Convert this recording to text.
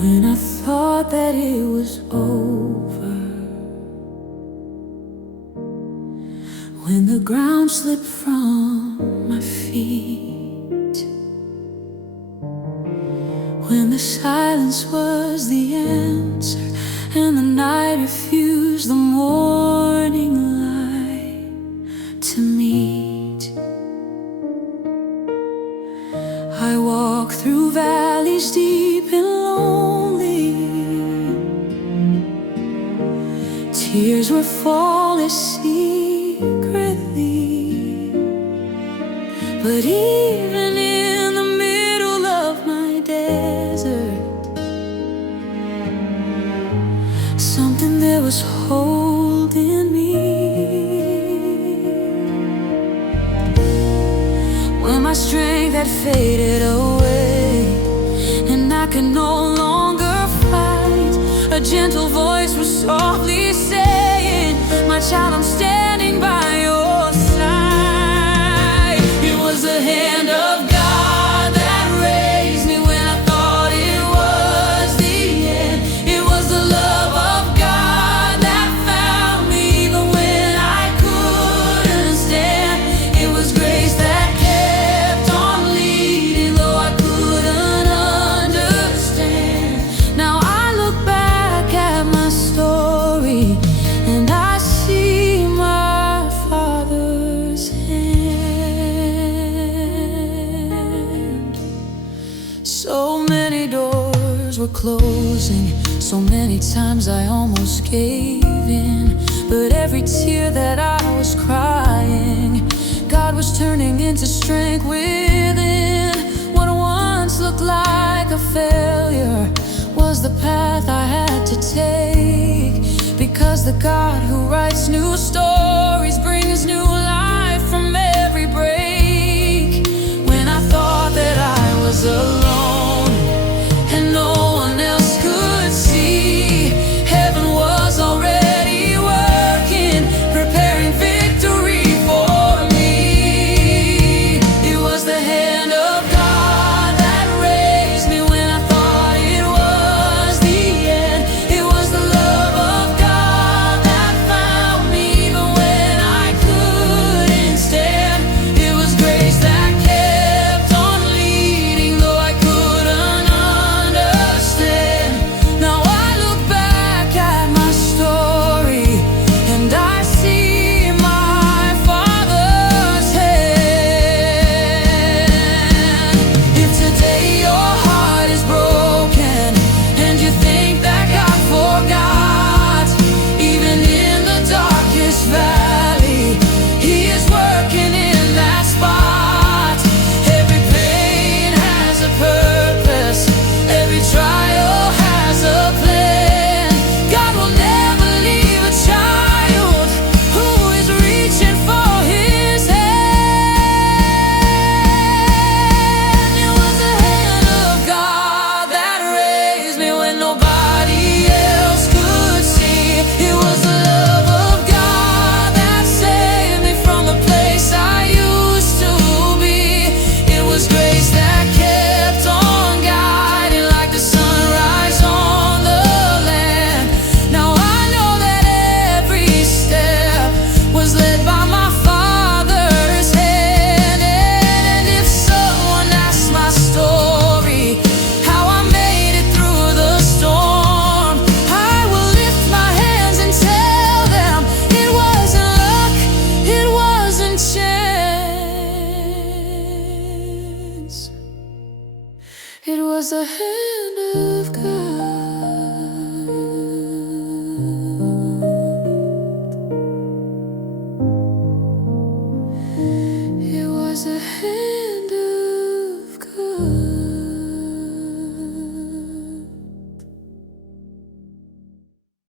When I thought that it was over, when the ground slipped from my feet, when the silence was the answer and the night refused the morning light to meet, I walked through valleys deep and lonely. Tears were falling secretly, but even in the middle of my desert, something there was holding me. When my strength had faded away and I could no longer fight, a gentle voice was softly saying, "My child, I'm standing by your side." It was the hand of God that raised me when I thought it was the end. It was the love of God that found me even when I couldn't stand. It was grace that kept on leading though I couldn't understand. Now I look back at my story and I see my Father's hand. So many doors were closing, so many times I almost gave in, but every tear that I was crying, God was turning into strength within. What once looked like a failure was the path I had to take, because the God who writes new stories brings new life from every break. When I thought that I was alone and no one else could see, heaven was already working, preparing victory for me. It was the hand of God that raised me when I thought it was the end. It was the love of God that found me even when I couldn't stand. It was grace that kept on leading though I couldn't understand. Now I look back at my story and I see my Father's hand. If today your heart is broken and you think that God forgot, even in the darkest valley, He is working in that spot. Every pain has a purpose, every trial has a plan. God will never leave a child who is reaching for His hand. It was the hand of God that raised me when nobody else could see. It was the love of God that saved me from the place I used to be. It was grace that kept on guiding like the sunrise on the land. Now I know that every step was led by my Father's hand. And if someone asks my story, how I made it through the storm, I will lift my hands and tell them it wasn't luck, it wasn't chance. It was the hand